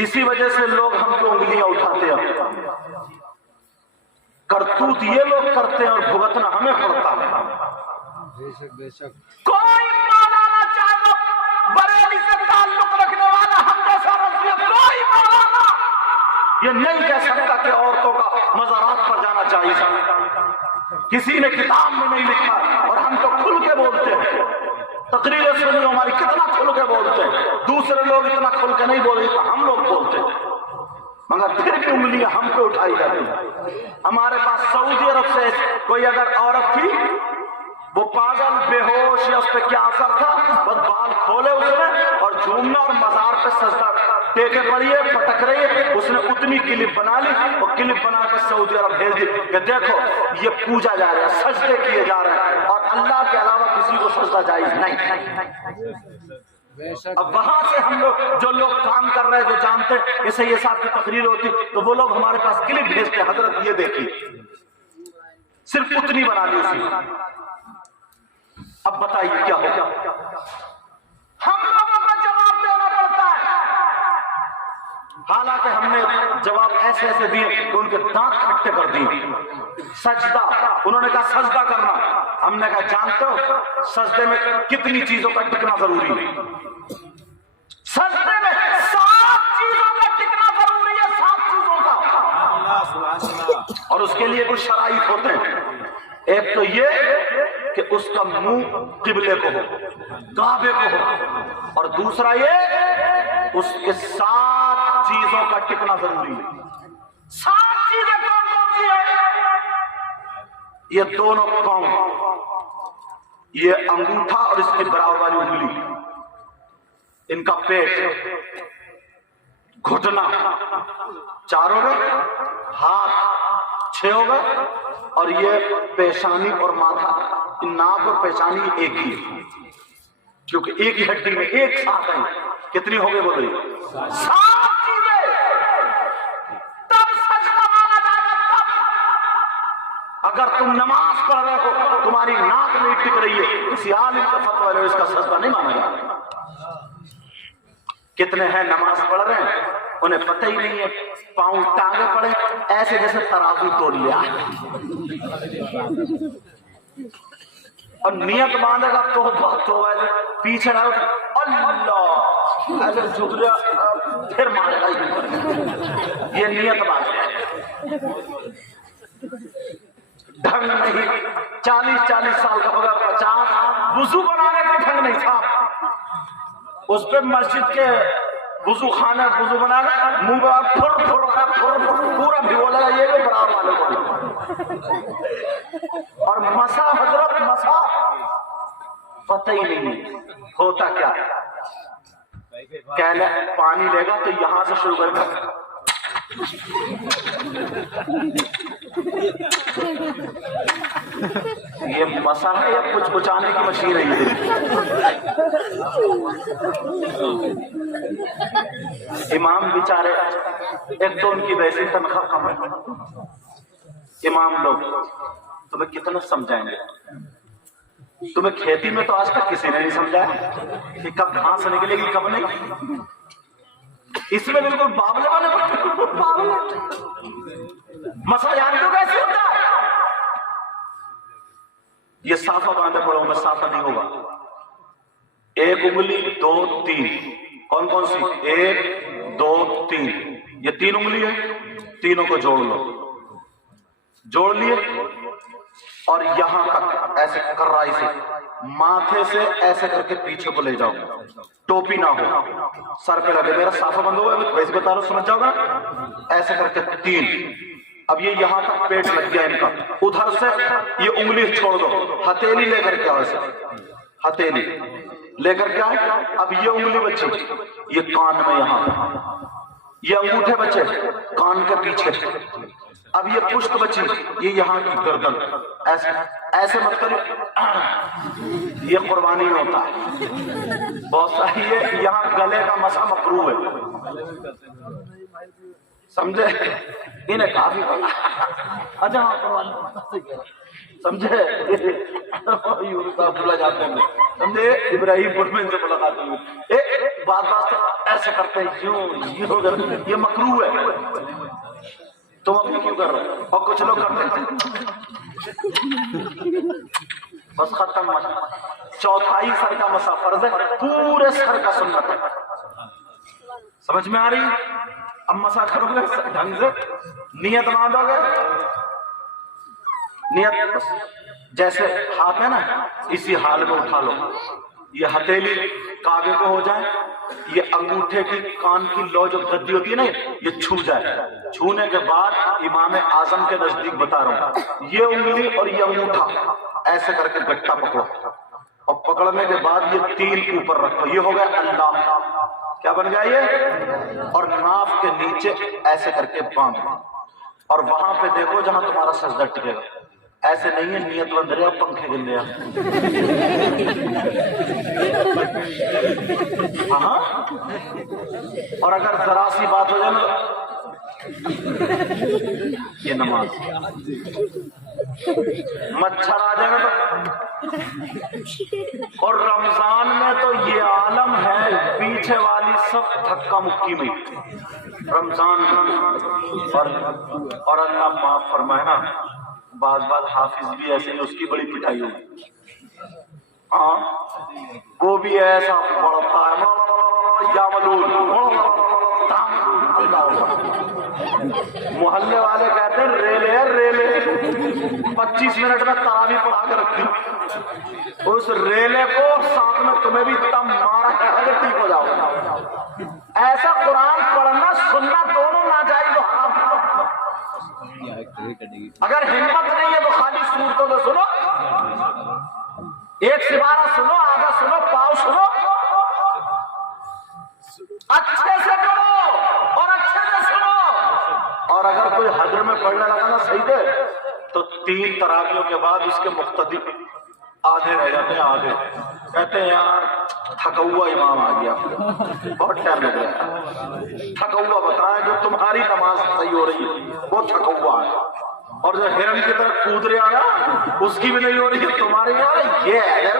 इसी वजह से लोग हम पे उंगलियां उठाते हैं। करतूत ये लोग करते हैं और भुगतना हमें पड़ता है। बेशक बेशक। कोई मौलाना चाहे बरेली से ताल्लुक रखने वाला हम जैसा रजिया, कोई मौलाना ये नहीं कह सकता कि औरतों का मज़ारात पर जाना चाहिए। किसी ने किताब में नहीं लिखा और हम तो खुल के बोलते हैं। तकरीरें सुनी हमारी कितना खुल के बोलते हैं, दूसरे लोग इतना खुल के नहीं बोलते तो हम लोग बोलते हैं, मगर फिर भी उंगलियां हम पे उठाई जाती है। हमारे पास सऊदी अरब से कोई अगर औरत थी, वो पागल बेहोश या उस पर क्या असर था, बस बाल खोले उसने और झूमना और मजार पे सजदा टेके पड़ी है, पटक रही है। उसने उतनी क्लिप बना ली और क्लिप बना के सऊदी अरब भेज दी कि देखो ये पूजा जा रहा है, सजदे किए जा रहे हैं और अल्लाह के अलावा किसी को सजदा जायज नहीं। अब वहां से हम लोग जो लोग काम कर रहे हैं, जो जानते हैं जैसे ये साहब की तकरीर होती तो वो लोग हमारे पास क्लिप भेजते, हजरत ये देखिए सिर्फ उतनी बना ली उसने। अब बताइए क्या होगा? हम लोगों को जवाब देना पड़ता है। हालांकि हमने जवाब ऐसे ऐसे दिए कि उनके दांत खट्टे कर दिए। सजदा, उन्होंने कहा सजदा करना, हमने कहा जानते हो सजदे में कितनी चीजों का टिकना जरूरी है? सजदे में 7 चीजों का टिकना जरूरी है, 7 चीजों का। और उसके लिए कुछ शराइत होते हैं। एक तो ये कि उसका मुंह किबले को हो, काबे को हो, और दूसरा ये उसके 7 चीजों का टिकना जरूरी है। 7 चीजें कौन कौन सी है? ये दोनों कौन, ये अंगूठा और इसके बराबर वाली उंगली, इनका पेट, घुटना 4 हो गए, हाथ 6 हो गए, और ये पेशानी और माथा, नाक और पेशानी एक ही है, क्योंकि एक ही हड्डी में एक साथ है। कितनी हो गई बोलो? 7 चीजें। तब सजदा माना जाएगा। तब अगर तुम नमाज पढ़ रहे हो, तुम्हारी नाक नहीं टिक रही है, किसी आलिम का फतवा लो, इसका सजदा नहीं माना जाएगा। कितने हैं नमाज पढ़ रहे हैं, उन्हें पता ही नहीं है, पांव टांगे पड़े ऐसे जैसे तराजू तोड़ लिया, और नियत बांधेगा तो पीछे रहो अल्लाह ऐसे झुक गया, फिर मारेगा। ये नियत बांधेगा, ढंग नहीं। 40 साल का होगा, 50, वुजू बनाने का ढंग नहीं था। उस पे मस्जिद के वुजू खाना वुजू बनाना, मुंह में पूरा भिगोलेगा, ये भी बराबर वाले को। और मसा, हजरत मसा पता ही नहीं होता क्या। कहने पानी लेगा तो यहां से शुरू करेगा, ये मसा है या कुछ कुचाने की मशीन है? इमाम बेचारे, एक तो उनकी वैसी तनख्वाह कम है। इमाम लोग तुम्हें कितना समझाएंगे? तुम्हें खेती में तो आज तक किसी ने नहीं समझाया कि कब घास निकलेगी कब नहीं। इसमें बिल्कुल बावले वाले मसा जानते हो कैसे होता है? ये साफा बांधे पड़ो में साफा नहीं होगा। 1 उंगली 2 3, कौन कौन सी? 1 2 3, ये 3 उंगली है, तीनों को जोड़ लो। जोड़ लिए और यहां तक ऐसे कर्राई से, माथे से ऐसे करके पीछे को ले जाओ, टोपी ना हो, सर पे लगे। मेरा साफा बंद हुआ है, वैसे बता रहा हूं, समझ जाओगा। ऐसे करके 3। अब ये यहां तक पेट लग गया इनका, उधर से ये उंगली छोड़ दो, हथेली लेकर के आओ, ऐसे हथेली लेकर के आए। अब ये उंगली बची ये कान में, यहां ये अंगूठे बचे कान के पीछे। अब ये पुष्ट बची ये यहाँ की गर्दन, ऐसे ऐसे मत करो, ये कुर्बानी में होता है बहुत सारी। ये यहाँ गले का मसा मकरूह है, समझे? इन्हें काफी अच्छा समझे? भूला जाते हैं, समझे? इब्राहिमपुर में इनसे मुलाकात हुई, बात तो ऐसे करते हैं, यूं करते, ये मकरूह है, तुम अभी क्यों कर रहे हो? और कुछ लोग करते हैं बस खत्म। चौथाई सर का मसा फर्ज है, पूरे सर का सुन्नत है। समझ में आ रही? अब मसा करोगे ढंग से, नियत बांधोगे, नियत बस जैसे हाथ है ना, इसी हाल में उठा लो, ये हथेली काबे को हो जाए, ये अंगूठे की कान की लो जो गद्दी होती है ना, ये छू जाए। छूने के बाद इमाम आजम के नजदीक बता रहा हूं, ये उंगली और ये अंगूठा ऐसे करके गट्टा पकड़ो, और पकड़ने के बाद ये तीन ऊपर रखो, ये हो गया अल्लाह, क्या बन गया ये, और नाफ के नीचे ऐसे करके बांधो, और वहां पे देखो जहां तुम्हारा सजदा टिकेगा। ऐसे नहीं है नियत बंद रहे, पंखे गिन रहे। हाँ, और अगर जरा सी बात हो जाए ना, ये नमाज, मच्छर आ जाएगा तो, और रमजान में तो ये आलम है, पीछे वाली सब धक्का मुक्की में रमजान। और अल्लाह माफ फरमाए ना, बाज हाफिज भी ऐसे ही, उसकी बड़ी पिटाई होगी। हाँ, वो भी ऐसा पढ़ता है, मोहल्ले वाले कहते हैं रेले है रेले, 25 मिनट में तरावी पढ़ा कर रखती, उस रेले को साथ में तुम्हें भी तब मारा है, ठीक हो जाओ। ऐसा कुरान पढ़ना सुनना दोनों नाजायज हो, हराम। अगर हिम्मत नहीं है तो खाली सूरतों को सुनो, एक सिवारा सुनो, आधा सुनो, पाव सुनो, अच्छे से पढ़ो और अच्छे से सुनो। और अगर कोई हजर में पढ़ने लगा ना सही दे, तो 3 तरावियों के बाद उसके मुक्तदी आधे रह जाते हैं, आधे कहते हैं यार थका हुआ इमाम आ गया, बहुत टाइम लग रहा है। थका हुआ बताएं, जो तुम्हारी नमाज सही हो रही है वो थका हुआ है, और जो हिरन की तरफ कूद रहा है ना, उसकी भी नहीं हो रही है, तुम्हारी यार ये है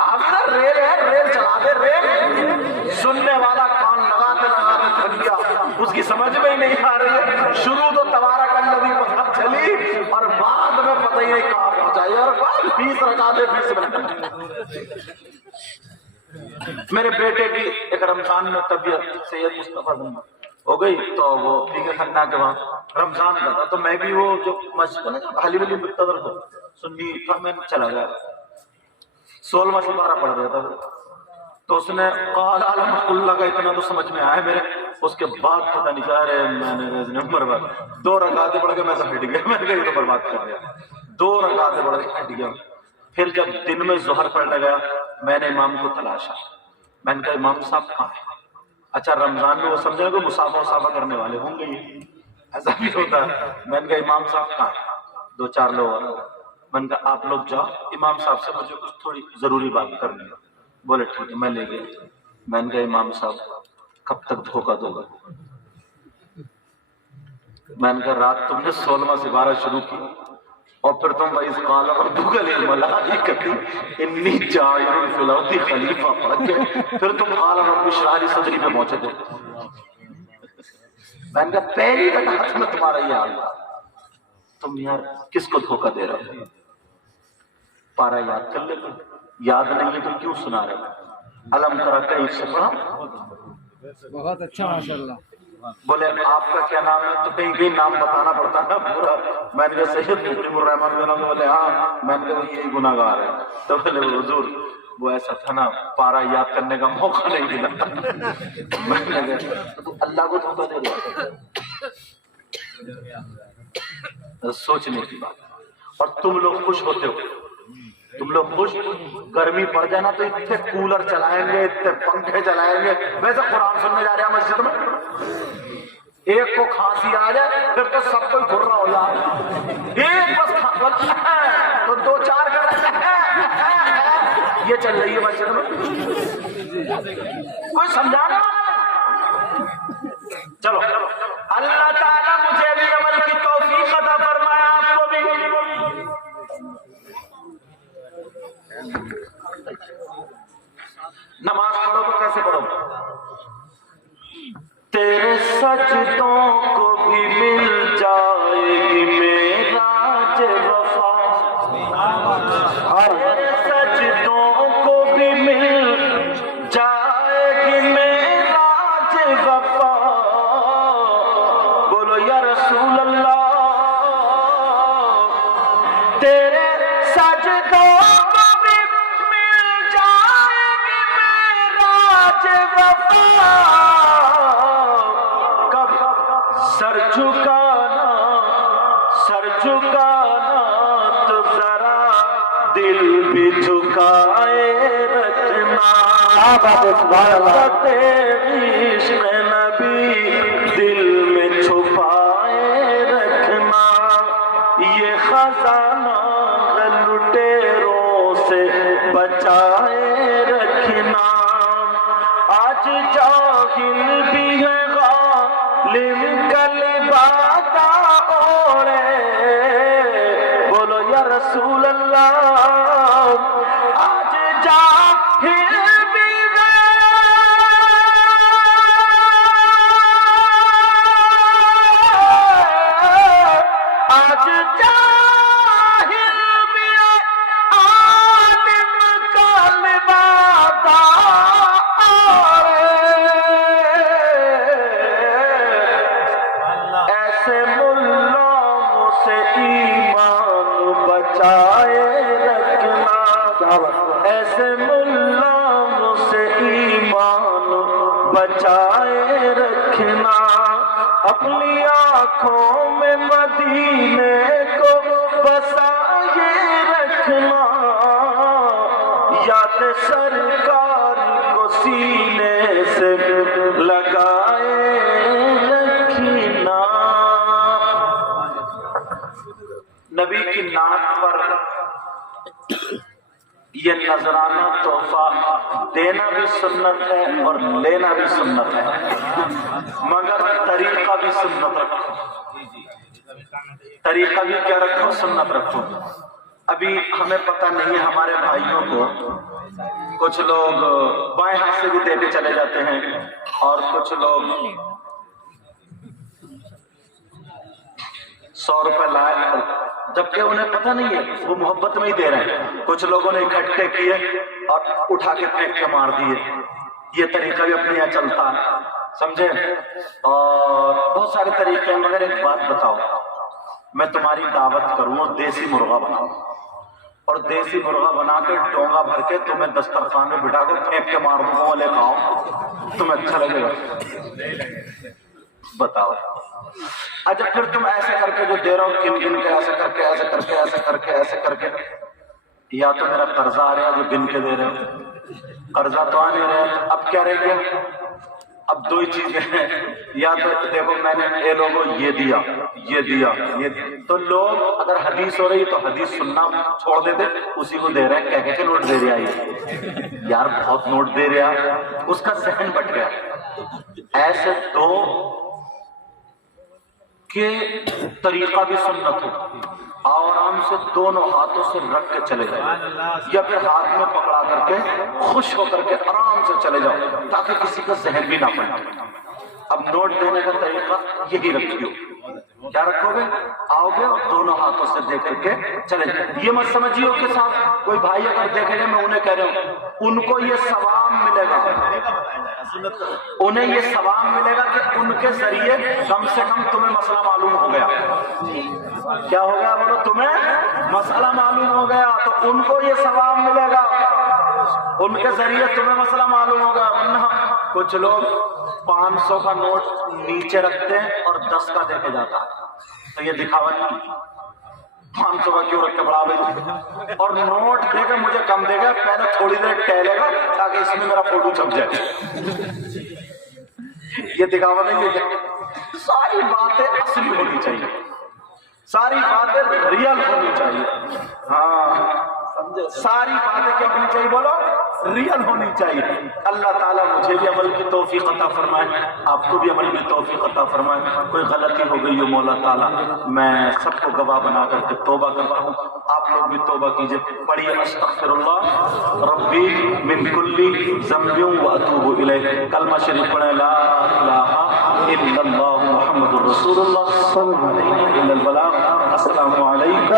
आप ना रेल है, रेल चला दे रेल। सुनने वाला कान लगाते लगाते थक गया, उसकी समझ में ही नहीं आ रही है। शुरू तो तबारक अल्लज़ी पता चली, और बाद में पता ही नहीं कहाँ पहुंचाई, और 20 रकाते 20 मिनट। मेरे बेटे की एक रमजान में तबीयत सैयद मुस्तफा हो गई, तो वो फीके खन्ना के वहाँ रमजान का था, तो मैं भी वो जो मस्जिद है ना हाली वाली मुक्तदर को सुन्नी था, मैं चला गया, 16वां सिपारा पढ़ रहा था, तो उसने काल आलम का इतना तो समझ में आया मेरे, उसके बाद पता नहीं जा रहे, मैंने बर्बाद 2 रकाते पढ़ के मैं तो हट गया, मैंने कहा तो बर्बाद कर दिया, 2 रकाते पढ़ के हट गया। फिर जब दिन में जोहर पढ़ने गया, मैंने इमाम को तलाशा, मैंने कहा इमाम साहब कहाँ है? अच्छा, रमजान में वो समझे को मुसाफा करने वाले होंगे, ऐसा भी होता है। मैंने कहा इमाम साहब कहाँ है? 2-4 लोग और, मैंने कहा आप लोग जाओ, इमाम साहब से मुझे कुछ थोड़ी जरूरी बात करनी है। बोले ठीक है, मैं ले गया। मैंने कहा इमाम साहब कब तक धोखा दोगे? मैंने कहा रात तुमने 16वां सिपारा शुरू की, और फिर तुम भाई काला और दुगल मलाइकती इन्नी जायरुन फिल अर्दी खलीफा पढ़ के फिर तुम काला रब्ब इश्रह ली सदरी पे पहुंचे थे। मैंने कहा पहली रकात में तुम्हारा ये हाल, तुम यार किसको धोखा दे रहे हो? पारा याद कर ले, याद नहीं है तो क्यों सुना रहे हो? अलम तरा कैफ से पढ़ा, बहुत अच्छा माशाल्लाह। बोले आपका क्या नाम है? तो कहीं कहीं नाम बताना पड़ता है पूरा। मैंने कहा सैयद मुकरिमुर रहमान का नाम। बोले हाँ। मैंने कहा यही गुनाहगार है। तो बोले हुजूर वो ऐसा था ना, पारा याद करने का मौका नहीं मिला। मैंने कहा तो अल्लाह को धोखा दे रहा। सोचने की बात। और तुम लोग खुश होते हो, तुम लोग खुश, गर्मी पड़ जाए ना तो इतने कूलर चलाएंगे, इतने पंखे चलाएंगे। वैसे कुरान सुनने जा रहे हैं मस्जिद में, एक को खांसी आ जाए फिर तो सब कोई घुर्रा हो जाए। एक बस तो 2-4 कर ये चल रही है मस्जिद में, कोई समझाने वाला नहीं। चलो अल्लाह ताला मुझे भी अमल की तौफीक अता फरमाए, आपको भी। नमाज पढ़ो तो कैसे पढ़ो? تیرے سجدوں کو بھی مل جائے گی معراج وفا تیرے سجدوں کو بھی مل جائے گی معراج وفا بولو یا رسول اللہ تیرے سجدوں کو بھی مل جائے گی معراج وفا کب سر جھکانا تو ذرا دل بھی جھکائے رکھنا عشق نبی دل میں چھپائے رکھنا یہ خزانہ لٹیروں سے بچائے رکھنا آج جاہل بھی ہے غالب کا لبادہ اوڑے بولو یا رسول اللہ آج جاہل بھی ہے آج جاہل بھی ہے عالم کا لبادہ ایسے ملاؤں سے ایمان بچائے رکھنا ایسے ملاؤں سے ایمان بچائے رکھنا اپنی آنکھوں میں مدینے کو بسائے رکھنا یاد سرکار کو سینے سے لگائے رکھنا نبی کی نعت پر یہ نذرانہ تحفہ دینا بھی سنت ہے اور لینا بھی سنت ہے مگر طریقہ بھی سنت رکھو طریقہ بھی کیا رکھو سنت رکھو ابھی ہمیں پتہ نہیں ہے ہمارے بھائیوں کو کچھ لوگ بائیں ہاتھ سے بھی دے کے چلے جاتے ہیں اور کچھ لوگ 100 روپے لائے جبکہ انہیں پتہ نہیں ہے وہ محبت میں ہی دے رہے ہیں کچھ لوگوں نے اکٹھے کیے اور اٹھا کے پھینک کے مار دیے یہ طریقہ بھی اپنے یہاں چلتا ہے سمجھے اور بہت سارے طریقے ہیں مگر ایک بات بتاؤ میں تمہاری دعوت کروں اور دیسی مرغا بناؤں اور دیسی مرغا بنا کے ڈونگا بھر کے تمہیں دسترخوان میں بٹھا کے پھینک کے مار دوں والے کھاؤ تمہیں اچھا لگے گا بتاؤ اچھا پھر تم ایسے کر کے جو دے رہا ہو گن گن کے ایسے کر کے ایسے کر کے ایسے کر کے ایسے کر کے یا تو میرا قرضہ آ رہا ہے جو گن کے دے رہے ہو قرضہ تو آ نہیں رہا اب کیا رہ گیا اب دو ہی چیزیں ہیں یا تو دیکھو میں نے اے لوگوں یہ دیا تو لوگ اگر حدیث ہو رہی تو حدیث سننا چھوڑ دیتے اسی کو دے رہے ہیں کہہ کے نوٹ دے رہا ہے یار بہت نوٹ دے رہا اس کا ذہن بٹ گیا ایسے دو کہ طریقہ بھی سنت ہو آرام سے دونوں ہاتھوں سے رکھ کے چلے جائیں یا پھر ہاتھ میں پکڑا کر کے خوش ہو کر کے آرام سے چلے جاؤ تاکہ کسی کا ذہن بھی نہ پڑے اب نوٹ دینے کا طریقہ یہی رکھیو کیا رکھو گے آؤ گے اور دونوں ہاتھوں سے دے کر کے چلے جائیں یہ مت سمجھیے کے ساتھ کوئی بھائی اگر دیکھیں گے میں انہیں کہہ رہا ہوں ان کو یہ ثواب ملے گا انہیں یہ ثواب ملے گا کہ ان کے ذریعے کم سے کم تمہیں مسئلہ معلوم ہو گیا کیا ہو گیا بولو تمہیں مسئلہ معلوم ہو گیا تو ان کو یہ ثواب ملے گا ان کے ذریعے تمہیں مسئلہ معلوم ہوگا ورنہ کچھ لوگ 500 کا نوٹ نیچے رکھتے ہیں اور 10 کا دے کے جاتا ہے تو یہ دکھاوا نہیں 500 کا کیوں رکھ کے بڑھا دے اور نوٹ دے کے مجھے کم دے گا پہلے تھوڑی دیر ٹہلے گا تاکہ اس میں میرا فوٹو چھپ جائے یہ دکھاوا نہیں ہے ساری باتیں اصلی ہونی چاہیے ساری باتیں ریئل ہونی چاہیے ہاں سمجھے ساری باتیں کیا ہونی چاہیے بولو ریئل ہونی چاہیے اللہ تعالیٰ مجھے بھی عمل کی توفیق عطا فرمائے آپ کو بھی عمل کی توفیق عطا فرمائے کوئی غلطی ہو گئی ہو مولا تعالیٰ میں سب کو گواہ بنا کر کے توبہ کرتا ہوں آپ لوگ بھی توبہ کیجئے پڑھیے استغفر اللہ ربی من کلی ذنب و اتوب الیہ کلمہ شریف پڑھیں لا الہ الا اللہ محمد الرسول اللہ علیہ الا البلاغ السلام علیکم.